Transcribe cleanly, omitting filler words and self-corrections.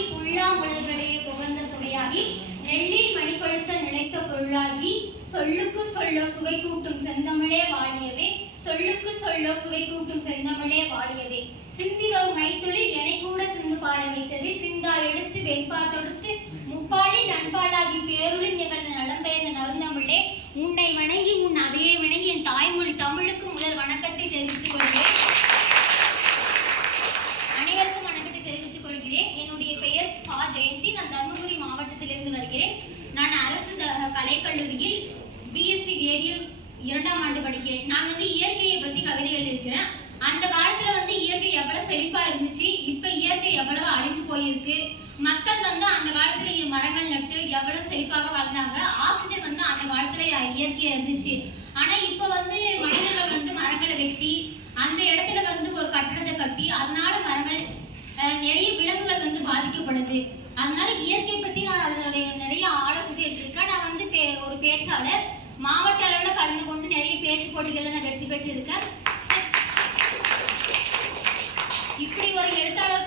சுவையாகி புல்லாங்குழல்களே புகழ்ந்த சுவையாகி நெல்லில் மணிப்பழுத்த நிலைத்த பொருளாகி சொல்லுக்கு சொல்ல சுவை கூட்டும் செந்தமிழே வாழியவே சொல்லுக்கு சொல்ல சுவை கூட்டும் செந்தமிழே வாழியவே சிந்தி வரும் மைத்துளில் எனை கூட சிந்து பாட வைத்தது சிந்தா எடுத்து வெண்பா தொடுத்து முப்பாளி நண்பாளாகி பேருளில் நிகழ்ந்த நலம்பெயர்ந்த நறுந்தமிழே உன்னை வணங்கி உன் அவையை வணங்கி என் தாய்மொழி தமிழுக்கு முதல் வணக்கத்தை தெரிவித்துக் கொள்கிறேன். அனைவருக்கும் வணக்கத்தை தெரிவித்துக் கொள்கிறேன். என்னுடைய பெயர் சா ஜெயந்தி. நான் தர்மபுரி மாவட்டத்திலிருந்து வருகிறேன். நான் அரசு கலைக்கல்லூரியில் பிஎஸ்சி வேதியியல் 2ஆம் ஆண்டு படிக்கிறேன். நான் இயற்கையை பத்தி கவிதை எழுதியிருக்கிறேன். அந்த காலத்துல இயற்கை எவ்வளவு செழிப்பா இருந்துச்சு, இப்ப இயற்கை எவ்வளவு அழிந்து போயிருக்கு. மக்கள் அந்த காலத்துல மரங்கள் நட்டு எவ்வளவு செழிப்பாக வளர்ந்தாங்க. ஆக்சிஜன் அந்த காலத்துல இயற்கையா இருந்துச்சு. ஆனா இப்ப மனிதர்கள் மரங்களை வெட்டி அந்த இடத்துல ஒரு கட்டடத்தை கட்டி அதனால மரங்கள் நிறைய விலங்குகள் பாதிக்கப்படுது. அதனால இயற்கை பத்தி நான் அதனுடைய நிறைய ஆலோசனை எடுத்திருக்கேன். நான் ஒரு பேச்சாளர், மாவட்ட அளவில் கலந்து கொண்டு நிறைய பேச்சு போட்டிகள்ல நான் வெற்றி பெற்று இருக்கேன். இப்படி ஒரு எழுத்தாளர்